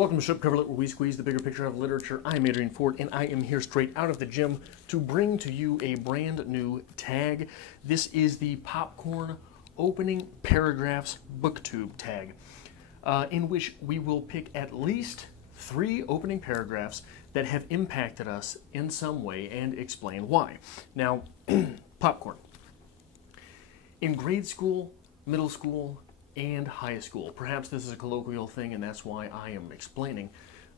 Welcome to Ship Cover Lit, where we squeeze the bigger picture of literature. I'm Adrian Fort, and I am here straight out of the gym to bring to you a brand new tag. This is the Popcorn Opening Paragraphs Booktube tag, in which we will pick at least 3 opening paragraphs that have impacted us in some way and explain why. Now, popcorn. In grade school, middle school, and high school, perhaps this is a colloquial thing and that's why I am explaining,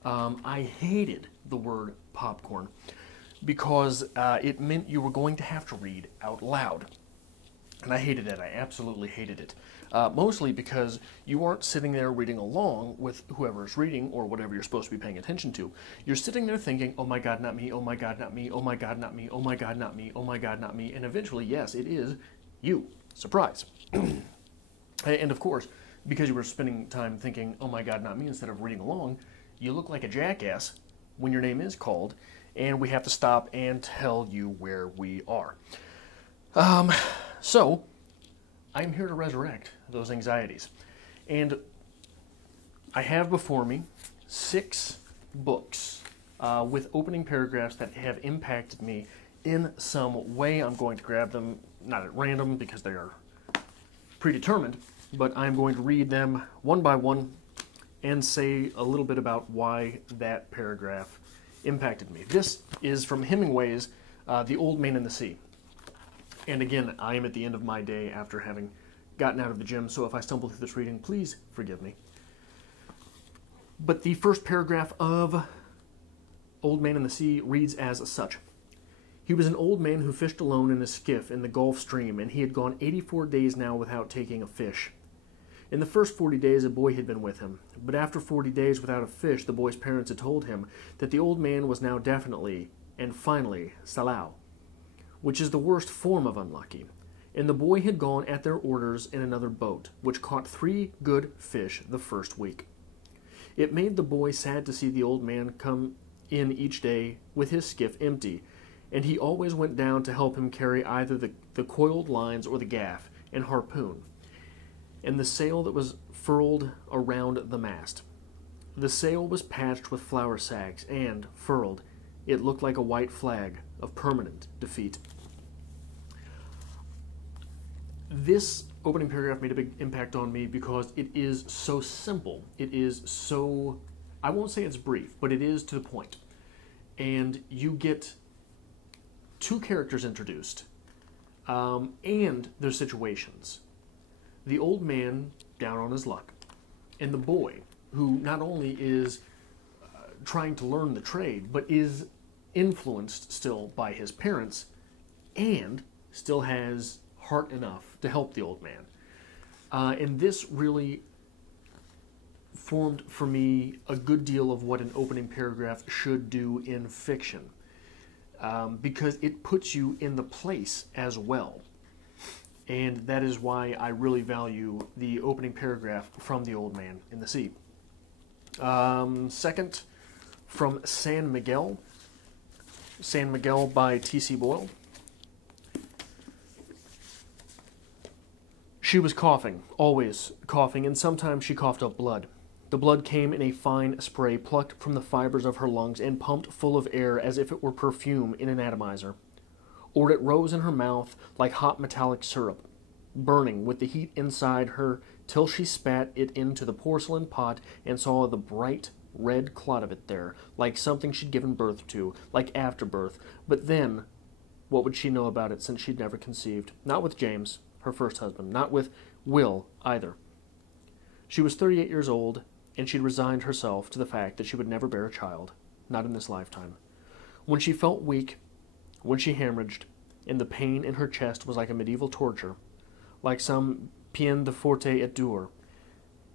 I hated the word popcorn because it meant you were going to have to read out loud. And I hated it. I absolutely hated it. Mostly because you aren't sitting there reading along with whoever's reading or whatever you're supposed to be paying attention to. You're sitting there thinking, oh my God, not me, oh my God, not me, oh my God, not me, oh my God, not me, oh my God, not me. And eventually, yes, it is you. Surprise. And of course, because you were spending time thinking, oh my God, not me, instead of reading along, you look like a jackass when your name is called, and we have to stop and tell you where we are. So, I'm here to resurrect those anxieties. And I have before me 6 books with opening paragraphs that have impacted me in some way. I'm going to grab them, not at random because they are predetermined, but I'm going to read them one by one and say a little bit about why that paragraph impacted me. This is from Hemingway's The Old Man in the Sea. And again, I am at the end of my day after having gotten out of the gym, so if I stumble through this reading, please forgive me. But the first paragraph of Old Man in the Sea reads as such. He was an old man who fished alone in a skiff in the Gulf Stream, and he had gone 84 days now without taking a fish. In the first 40 days, a boy had been with him, but after 40 days without a fish, the boy's parents had told him that the old man was now definitely and finally Salau, which is the worst form of unlucky, and the boy had gone at their orders in another boat, which caught 3 good fish the first week. It made the boy sad to see the old man come in each day with his skiff empty, and he always went down to help him carry either the coiled lines or the gaff and harpoon, and the sail that was furled around the mast. The sail was patched with flour sacks, and, furled, it looked like a white flag of permanent defeat. This opening paragraph made a big impact on me because it is so simple. It is so, I won't say it's brief, but it is to the point. And you get 2 characters introduced, and their situations. The old man down on his luck, and the boy who not only is trying to learn the trade, but is influenced still by his parents, and still has heart enough to help the old man. And this really formed for me a good deal of what an opening paragraph should do in fiction. Because it puts you in the place as well. And that is why I really value the opening paragraph from The Old Man in the Sea. Second, from San Miguel. San Miguel by T.C. Boyle. She was coughing, always coughing, and sometimes she coughed up blood. The blood came in a fine spray plucked from the fibers of her lungs and pumped full of air as if it were perfume in an atomizer. Or it rose in her mouth like hot metallic syrup, burning with the heat inside her till she spat it into the porcelain pot and saw the bright red clot of it there, like something she'd given birth to, like afterbirth. But then, what would she know about it since she'd never conceived? Not with James, her first husband, not with Will either. She was 38 years old, and she'd resigned herself to the fact that she would never bear a child, not in this lifetime. When she felt weak, when she hemorrhaged, and the pain in her chest was like a medieval torture, like some peine de forte et dure,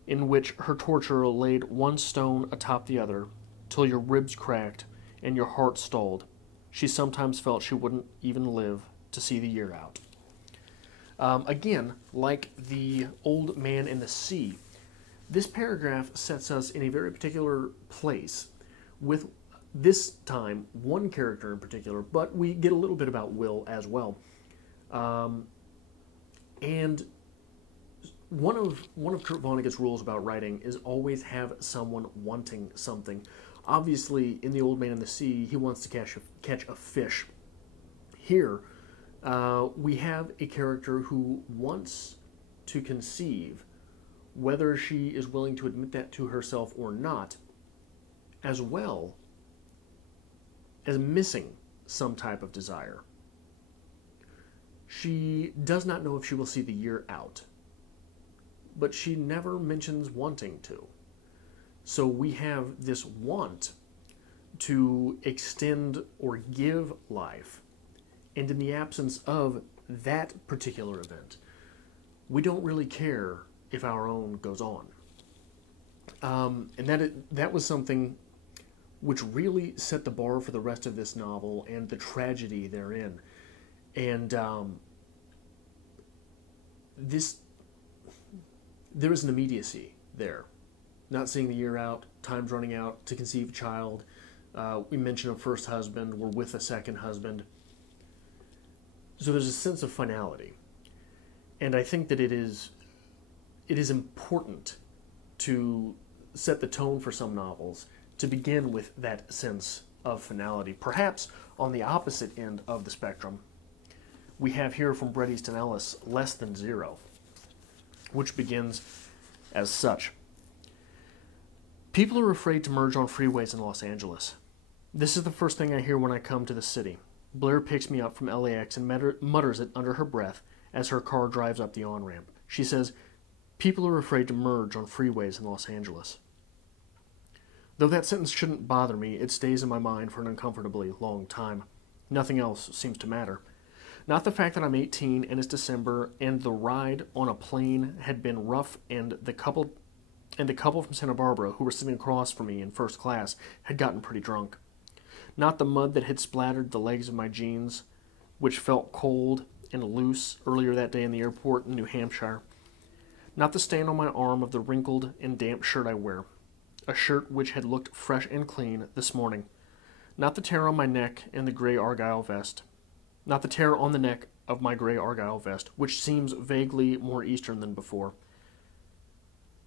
in which her torturer laid one stone atop the other, till your ribs cracked and your heart stalled, she sometimes felt she wouldn't even live to see the year out. Again, like The Old Man in the Sea, this paragraph sets us in a very particular place with, this time, one character in particular, but we get a little bit about Will as well. And one of Kurt Vonnegut's rules about writing is always have someone wanting something. Obviously, in The Old Man and the Sea, he wants to catch a fish. Here, we have a character who wants to conceive, whether she is willing to admit that to herself or not, as well as missing some type of desire. She does not know if she will see the year out, but she never mentions wanting to. So we have this want to extend or give life, and in the absence of that particular event, we don't really care if our own goes on. And that was something which really set the bar for the rest of this novel and the tragedy therein. And there is an immediacy there. Not seeing the year out, time's running out to conceive a child. We mention a first husband, we're with a second husband. So there's a sense of finality. And I think that it is important to set the tone for some novels to begin with that sense of finality. Perhaps on the opposite end of the spectrum, we have here from Bret Easton Ellis, Less Than Zero, which begins as such. People are afraid to merge on freeways in Los Angeles. This is the first thing I hear when I come to the city. Blair picks me up from LAX and mutters it under her breath as her car drives up the on-ramp. She says, people are afraid to merge on freeways in Los Angeles. Though that sentence shouldn't bother me, it stays in my mind for an uncomfortably long time. Nothing else seems to matter. Not the fact that I'm 18 and it's December and the ride on a plane had been rough and the couple from Santa Barbara who were sitting across from me in first class had gotten pretty drunk. Not the mud that had splattered the legs of my jeans, which felt cold and loose earlier that day in the airport in New Hampshire. Not the stain on my arm of the wrinkled and damp shirt I wear, a shirt which had looked fresh and clean this morning. Not the tear on my neck and the gray argyle vest. Not the tear on the neck of my gray argyle vest, which seems vaguely more Eastern than before,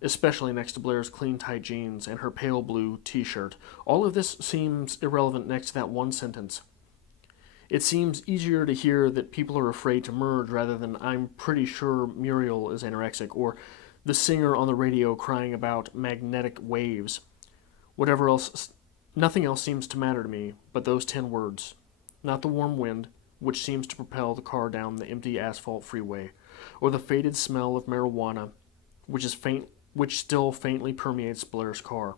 especially next to Blair's clean tight jeans and her pale blue t-shirt. All of this seems irrelevant next to that one sentence. It seems easier to hear that people are afraid to merge rather than I'm pretty sure Muriel is anorexic, or the singer on the radio crying about magnetic waves. Whatever else, nothing else seems to matter to me but those 10 words. Not the warm wind, which seems to propel the car down the empty asphalt freeway, or the faded smell of marijuana, which still faintly permeates Blair's car.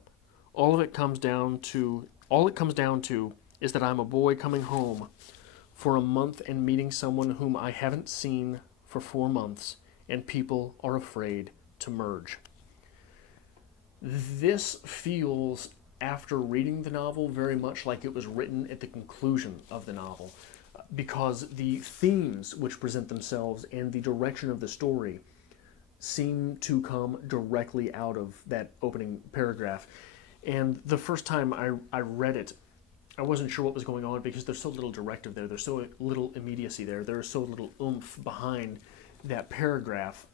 All it comes down to is that I'm a boy coming home for a month and meeting someone whom I haven't seen for 4 months, and people are afraid to merge. This feels, after reading the novel, very much like it was written at the conclusion of the novel, because the themes which present themselves and the direction of the story seem to come directly out of that opening paragraph. And the first time I read it, I wasn't sure what was going on because there's so little directive there. There's so little immediacy there. There's so little oomph behind that paragraph.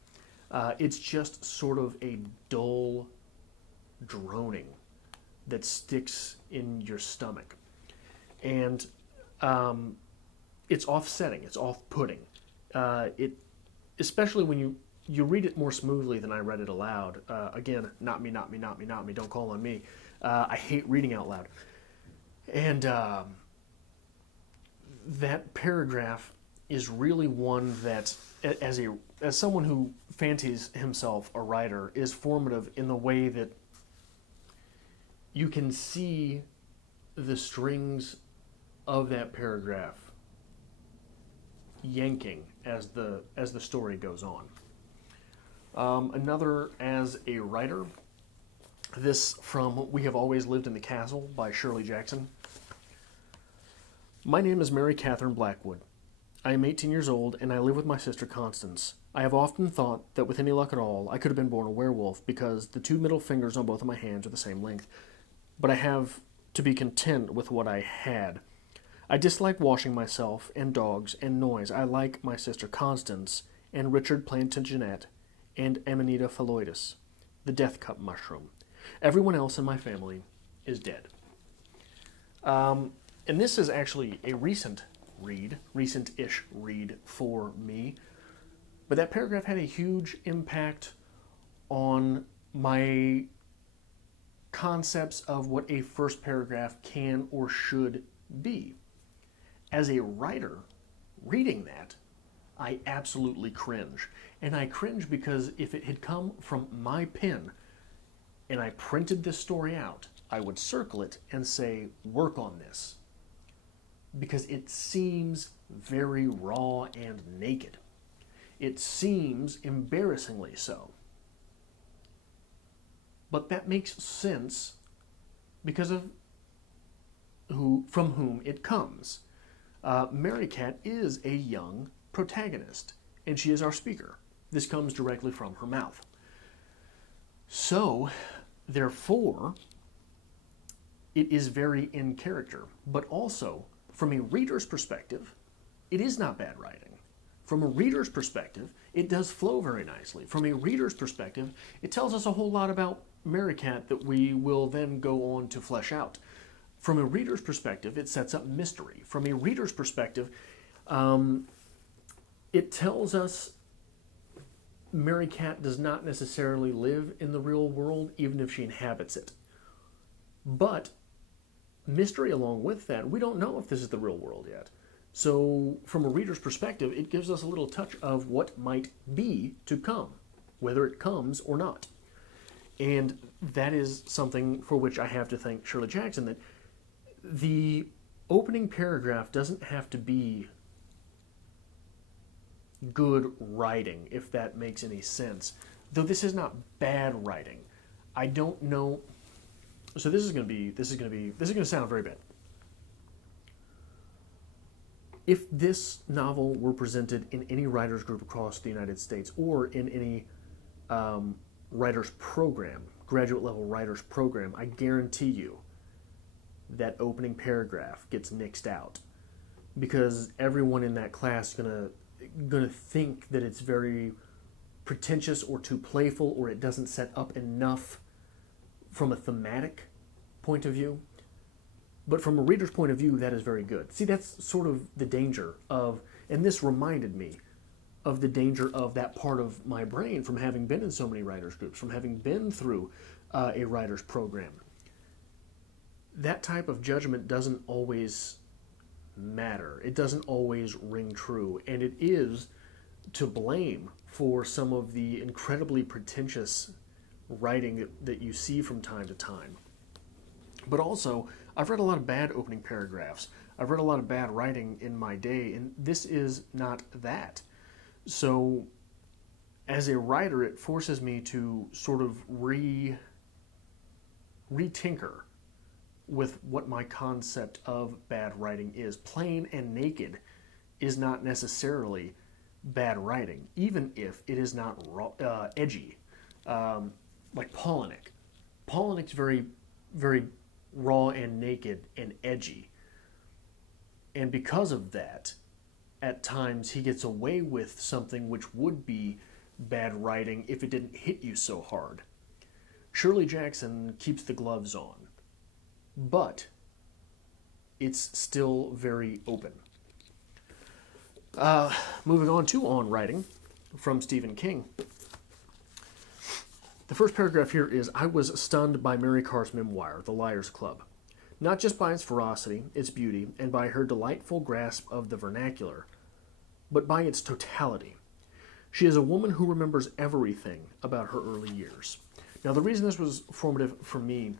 It's just sort of a dull droning that sticks in your stomach. And it's offsetting. It's off-putting. Especially when you read it more smoothly than I read it aloud. Again, not me, don't call on me. I hate reading out loud. And that paragraph is really one that, as someone who fancies himself a writer, is formative in the way that you can see the strings of that paragraph yanking as the story goes on. Another as a writer, this from We Have Always Lived in the Castle by Shirley Jackson. My name is Mary Catherine Blackwood. I am 18 years old and I live with my sister Constance. I have often thought that with any luck at all, I could have been born a werewolf because the 2 middle fingers on both of my hands are the same length. But I have to be content with what I had. I dislike washing myself and dogs and noise. I like my sister Constance and Richard Plantagenet and Amanita phalloides, the death cup mushroom. Everyone else in my family is dead. And this is actually a recent-ish read for me, but that paragraph had a huge impact on my concepts of what a first paragraph can or should be. As a writer, reading that, I absolutely cringe. And I cringe because if it had come from my pen and I printed this story out, I would circle it and say, work on this. Because it seems very raw and naked. It seems embarrassingly so. But that makes sense because of from whom it comes. Mary Cat is a young protagonist, and she is our speaker. This comes directly from her mouth. So, therefore, it is very in character, but also, from a reader's perspective, it is not bad writing. From a reader's perspective, it does flow very nicely. From a reader's perspective, it tells us a whole lot about Mary Cat that we will then go on to flesh out. From a reader's perspective, it sets up mystery. From a reader's perspective, it tells us Mary Cat does not necessarily live in the real world, even if she inhabits it. But mystery along with that, we don't know if this is the real world yet. So from a reader's perspective, it gives us a little touch of what might be to come, whether it comes or not. And that is something for which I have to thank Shirley Jackson, that the opening paragraph doesn't have to be good writing, if that makes any sense. Though this is not bad writing. I don't know. So this is going to sound very bad. If this novel were presented in any writers group across the United States or in any writers program, graduate level writers program, I guarantee you that opening paragraph gets nixed out, because everyone in that class is gonna think that it's very pretentious or too playful, or it doesn't set up enough from a thematic point of view. But from a reader's point of view, that is very good. See, that's sort of the danger of, and this reminded me of the danger of that part of my brain from having been in so many writers groups, from having been through a writers program. That type of judgment doesn't always matter. It doesn't always ring true, and it is to blame for some of the incredibly pretentious writing that you see from time to time. But also, I've read a lot of bad opening paragraphs. I've read a lot of bad writing in my day, and this is not that. So, as a writer, it forces me to sort of re-tinker with what my concept of bad writing is. Plain and naked is not necessarily bad writing, even if it is not edgy. Like Polinick. Polinick's very, very raw and naked and edgy. And because of that, at times he gets away with something which would be bad writing if it didn't hit you so hard. Shirley Jackson keeps the gloves on, but it's still very open. Moving on to On Writing from Stephen King. The first paragraph here is, I was stunned by Mary Karr's memoir, The Liars' Club. Not just by its ferocity, its beauty, and by her delightful grasp of the vernacular, but by its totality. She is a woman who remembers everything about her early years. Now, the reason this was formative for me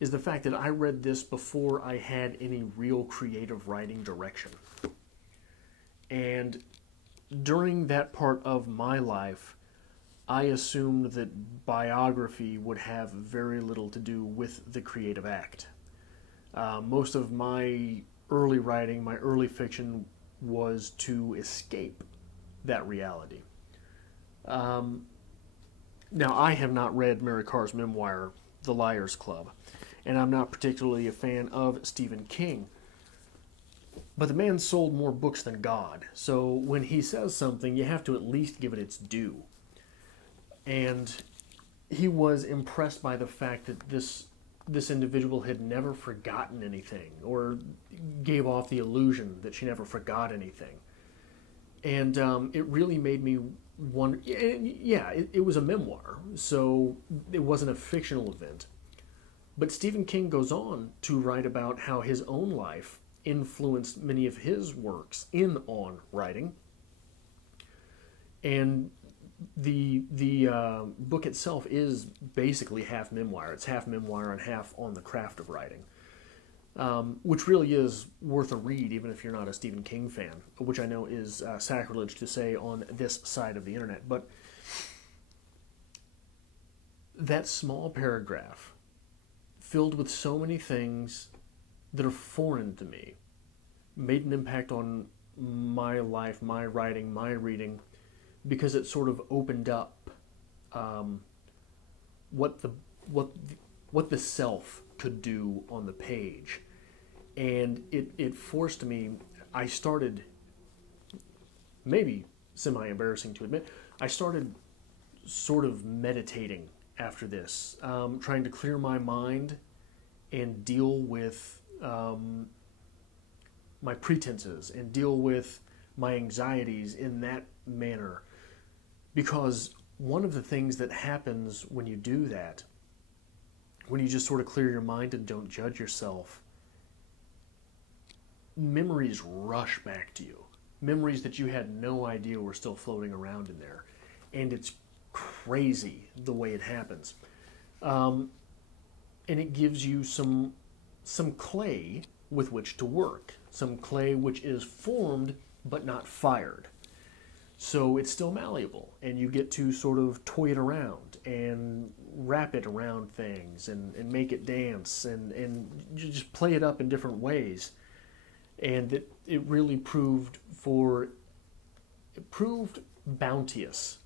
is the fact that I read this before I had any real creative writing direction. And during that part of my life, I assumed that biography would have very little to do with the creative act. Most of my early writing, my early fiction, was to escape that reality. Now, I have not read Mary Karr's memoir, The Liars' Club, and I'm not particularly a fan of Stephen King. But the man sold more books than God, so when he says something, you have to at least give it its due. and he was impressed by the fact that this individual had never forgotten anything, or gave off the illusion that she never forgot anything. And it really made me wonder. Yeah, it was a memoir, so it wasn't a fictional event. But Stephen King goes on to write about how his own life influenced many of his works on writing. And the book itself is basically half memoir. It's half memoir and half on the craft of writing, which really is worth a read, even if you're not a Stephen King fan, which I know is sacrilege to say on this side of the internet. But that small paragraph, filled with so many things that are foreign to me, made an impact on my life, my writing, my reading, because it sort of opened up what the self could do on the page. And it forced me, I started, maybe semi-embarrassing to admit, I started sort of meditating after this, trying to clear my mind and deal with my pretenses and deal with my anxieties in that manner. Because one of the things that happens when you do that, when you just sort of clear your mind and don't judge yourself, memories rush back to you. Memories that you had no idea were still floating around in there. And it's crazy the way it happens. And it gives you some clay with which to work. Some clay which is formed but not fired. So it's still malleable, and you get to sort of toy it around and wrap it around things and make it dance and you just play it up in different ways. And it really proved bounteous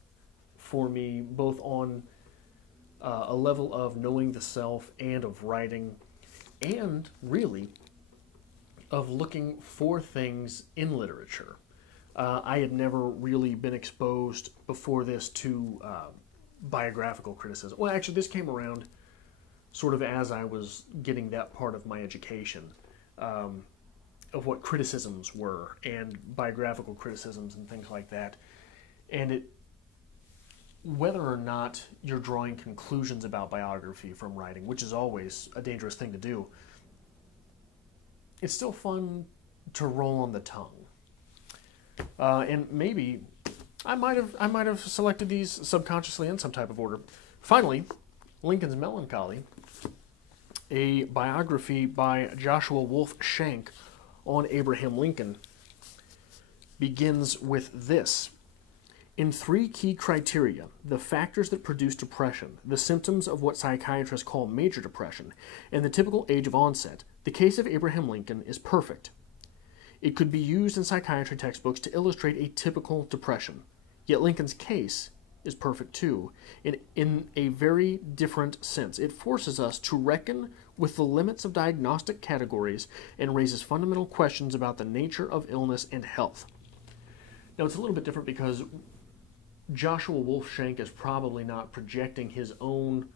for me, both on a level of knowing the self and of writing, and really of looking for things in literature. I had never really been exposed before this to biographical criticism. Well, actually, this came around sort of as I was getting that part of my education, of what criticisms were, and biographical criticisms and things like that. And whether or not you're drawing conclusions about biography from writing, which is always a dangerous thing to do, it's still fun to roll on the tongue. And maybe I might have selected these subconsciously in some type of order. Finally, Lincoln's Melancholy, a biography by Joshua Wolf Shank on Abraham Lincoln, begins with this. In 3 key criteria, the factors that produce depression, the symptoms of what psychiatrists call major depression, and the typical age of onset, the case of Abraham Lincoln is perfect. It could be used in psychiatry textbooks to illustrate a typical depression. Yet Lincoln's case is perfect too, in a very different sense. It forces us to reckon with the limits of diagnostic categories and raises fundamental questions about the nature of illness and health. Now, it's a little bit different because Joshua Wolf Shank is probably not projecting his own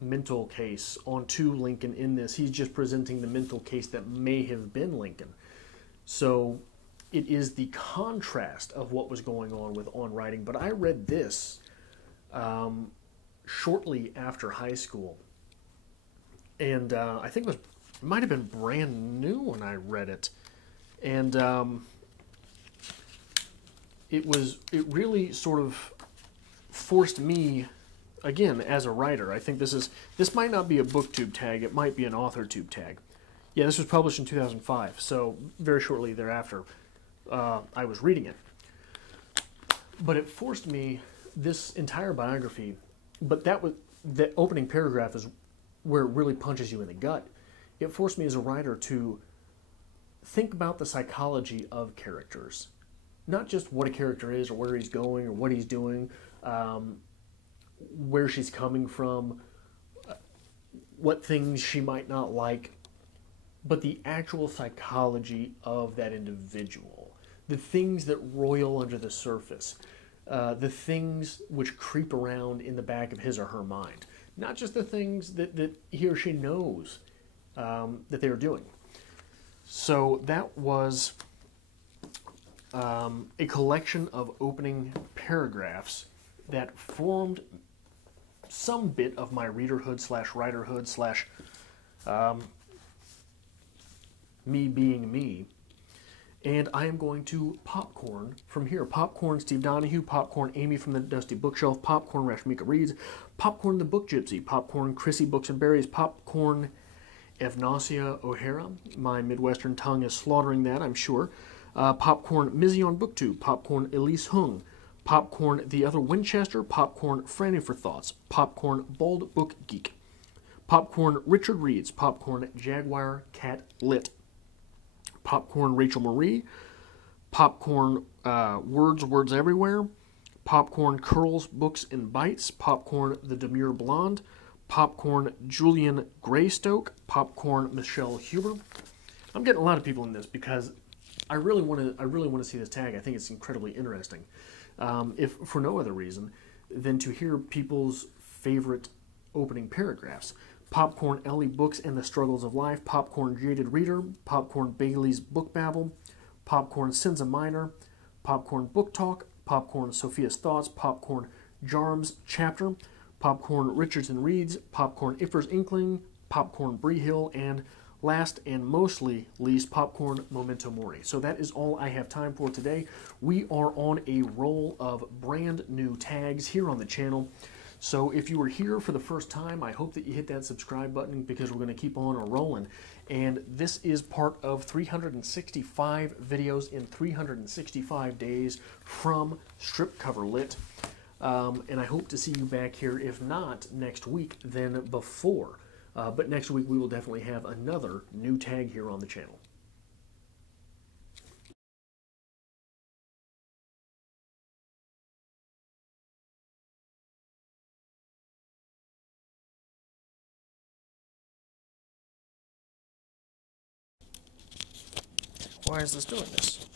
mental case onto Lincoln in this. He's just presenting the mental case that may have been Lincoln. So it is the contrast of what was going on writing. But I read this shortly after high school, and I think it might have been brand new when I read it, and it really sort of forced me, again, as a writer. I think this might not be a booktube tag, it might be an author tube tag. Yeah, this was published in 2005, so very shortly thereafter I was reading it. But it forced me, this entire biography, but the opening paragraph is where it really punches you in the gut. It forced me as a writer to think about the psychology of characters. Not just what a character is or where he's going or what he's doing, where she's coming from, what things she might not like, but the actual psychology of that individual. The things that roil under the surface. the things which creep around in the back of his or her mind, not just the things that he or she knows that they are doing. So that was a collection of opening paragraphs that formed some bit of my readerhood slash writerhood slash me being me. And I am going to popcorn from here. Popcorn Steve Donahue, popcorn Amy from the Dusty Bookshelf, popcorn Rashmika Reads, popcorn The Book Gypsy, popcorn Chrissy Books and Berries, popcorn Evnasia O'Hara. My Midwestern tongue is slaughtering that, I'm sure. Popcorn Mizzy on BookTube, popcorn Elise Hung, popcorn The Other Winchester, popcorn Franny for Thoughts, popcorn Bald Book Geek, popcorn Richard Reads, popcorn Jaguar Cat Lit, popcorn Rachel Marie, popcorn Words Everywhere, popcorn Curls Books and Bites, popcorn The Demure Blonde, popcorn Julian Greystoke, popcorn Michelle Huber. I'm getting a lot of people in this because I really want to see this tag. I think it's incredibly interesting. If for no other reason than to hear people's favorite opening paragraphs. Popcorn Ellie Books and the Struggles of Life, popcorn Jaded Reader, popcorn Bailey's Book Babble, popcorn Senza Minor, popcorn Book Talk, popcorn Sophia's Thoughts, popcorn Jarm's Chapter, popcorn Richardson Reads, popcorn Iffer's Inkling, popcorn Bree Hill, and last and mostly least, popcorn Memento Mori. So that is all I have time for today. We are on a roll of brand new tags here on the channel. So if you were here for the first time, I hope that you hit that subscribe button because we're going to keep on rolling. And this is part of 365 videos in 365 days from Strip Cover Lit. And I hope to see you back here, if not next week, then before. But next week we will definitely have another new tag here on the channel. Why is this doing this?